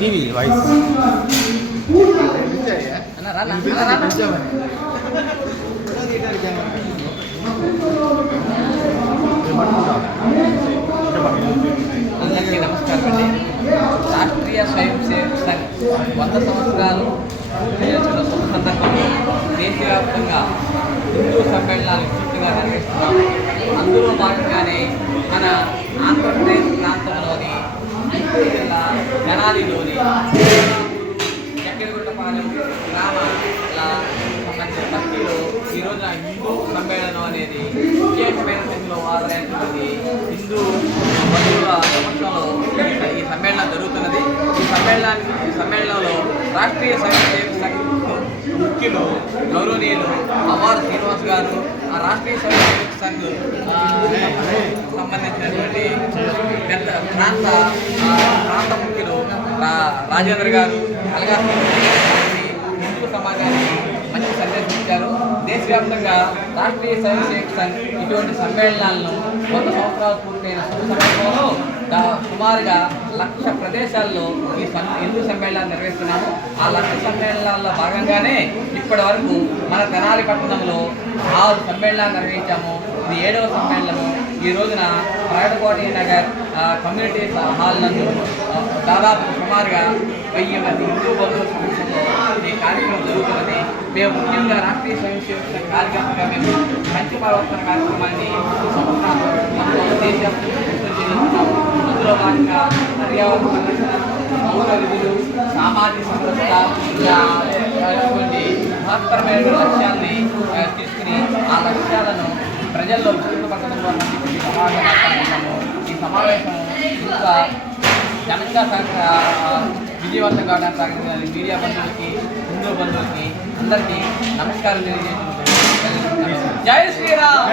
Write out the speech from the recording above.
TV voice అందరికీ నమస్కారం అండి. రాష్ట్రీయ స్వయం సేవక్ సంఘ్ 100 సంవత్సరాలు పూర్తి చేసుకున్న శుభ సందర్భంలో దేశవ్యాప్తంగా హిందూ సమ్మేళనాలు విస్తృతంగా నిర్వహిస్తున్నాము. అందులో భాగంగానే మన ఆంధ్రప్రదేశ్ ప్రాంతంలోని గుంటూరు జిల్లా తెనాలిలోని చక్కెరగుట్టపాలెం గ్రామ సంబంధించిన బస్తీలో ఈరోజు హిందూ సమ్మేళనం అనేది విశేషమైన స్థితిలో ఆదరైనటువంటి హిందూ బంధువుల సమక్షంలో ఈ సమ్మేళనం జరుగుతున్నది. ఈ సమ్మేళనంలో రాష్ట్రీయ స్వయం సేవక్ సంఘ్ ముఖ్యులు గౌరవనీయులు అవార్ శ్రీనివాస్ గారు, ఆ రాష్ట్రీయ స్వయం సేవక్ సంఘ్ సంబంధించినటువంటి పెద్ద ప్రాంత ముఖ్యులు రాజేంద్ర గారు అలాగే హిందూ సమాజానికి మంచి సందేశం ఇచ్చారు. దేశవ్యాప్తంగా రాష్ట్రీయ స్వయం సేవక్ సంఘ్ ఇటువంటి సమ్మేళనాలను 100 సంవత్సరాలు పూర్తయిన సందర్భంలో సుమారుగా 1,00,000 ప్రదేశాల్లో ఈ హిందూ సమ్మేళనాలు నిర్వహిస్తున్నాము. ఆ 1,00,000 సమ్మేళనాల్లో భాగంగానే ఇప్పటి వరకు మన తెనాలి పట్టణంలో 6 సమ్మేళనాలు నిర్వహించాము. ఇది 7వ సమ్మేళనము. ఈ రోజున ప్రగటకోటి నగర్ కమ్యూనిటీ హాల్ నందు దాదాపు సుమారుగా 1000 మంది హిందూ బంధువుల సమక్షంలో ఈ కార్యక్రమం జరుగుతున్నది. మేము ముఖ్యంగా రాష్ట్రీయ స్వయం సేవక్ సంఘ్ కార్యక్రమంగా మేము మంచి పరివర్తన కార్యక్రమాన్ని చేస్తున్నాము. అందులో భాగంగా పర్యావరణ సంరక్షణ, పౌర విధులు, సామాజిక సంరక్షణ కొన్ని మహత్తరమైన లక్ష్యాన్ని తీసుకుని ఆ లక్ష్యాలను ప్రజల్లో విస్తృతపరచడంలో సమావేశం ఈ సమావేశం ఇంకా ఘనంగా విజయవంతం కావడానికి సాగించాలి. మీడియా బంధువులకి, హిందూ బంధువులకి అందరికీ నమస్కారం తెలియజేస్తున్నాను. జై శ్రీరామ్.